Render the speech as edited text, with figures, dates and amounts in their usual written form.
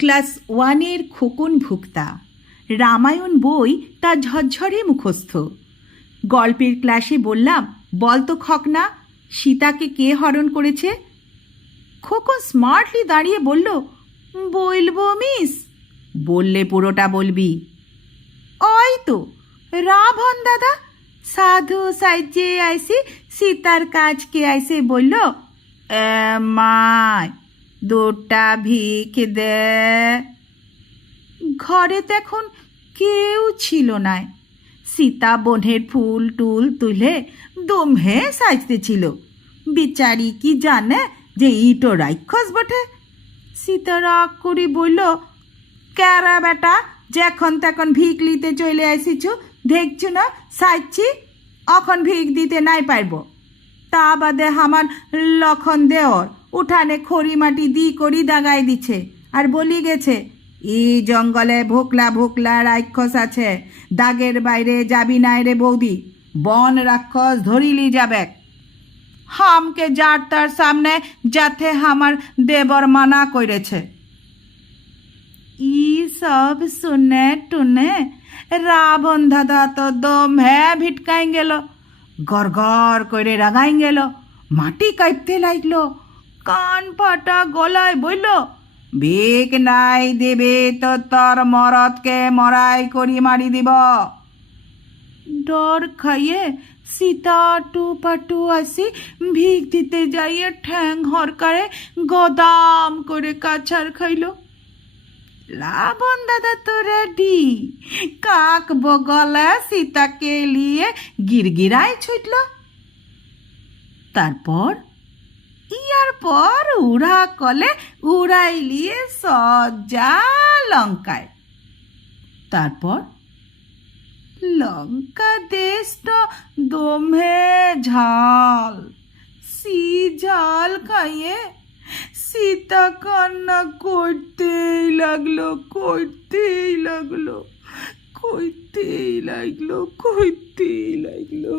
Class ওয়ানের খোকন ভুক্তা। রামায়ণ বই তার ঝরঝরে মুখস্থ। গল্পের ক্লাসে বললাম, বল তো খকনা, সীতাকে কে হরণ করেছে? খোকন স্মার্টলি দাঁড়িয়ে বলল, বলবো মিস? বললে পুরোটা বলবি। ওই তো রাবণ দাদা সাধু সাইজে আইসি সীতার কাজকে আইসে বলল, মায় দুটা ভিক দে। ঘরে তখন কেউ ছিল না। সীতা বনের ফুল টুল তুলে দমহে সাজতেছিল। বিচারি কি জানে যে ইটো রাক্ষস বটে। সীতা রাগ করে বলল, ক্যারা বেটা, যখন তখন ভিক লিতে চলে আসিছু, দেখছু না সাজছি, এখন ভিক দিতে নাই পারব। তা বাদে আমার লক্ষণ দেওর উঠানে খড়ি মাটি দি করি দাগাই দিছে আর বলি গেছে, এই জঙ্গলে ভোকলা ভোকলা রাক্ষস আছে, দাগের বাইরে যাবি নাই রে বৌদি, বন রাক্ষস ধরিলি যাবে। হামকে যার তার সামনে যাতে আমার দেবর মানা করেছে। ই সব শুনে টুনে রাবণ দাদা তো দম ভিটকাই গেল, গড় গড় করে রাগাই গেল, মাটি কাঁপতে লাগলো, কান ফাটা গলায় বলল, ভিক নাই দেবে তো তোর মরদকে মরাই করি মারি দিব। ডর খাইয়ে সীতা টু পাটু আসি ভিক দিতে যাইয়ে ঠ্যাং হরকারে গদাম করে কাছার খাইল। রাবণ দাদা তো রেডি, কাক বগলে সীতাকে নিয়ে গিরগিরায় ছুটল। তারপর ইয়ার পর উড়া কলে উড়াই নিয়ে সজ্জা লঙ্কায়। তারপর লঙ্কা দেশটা দমে ঝাল, সি ঝাল খাইয়ে সীতা কান্না করতেই লাগলো, করতেই লাগলো, করতেই লাগলো, করতেই লাগলো।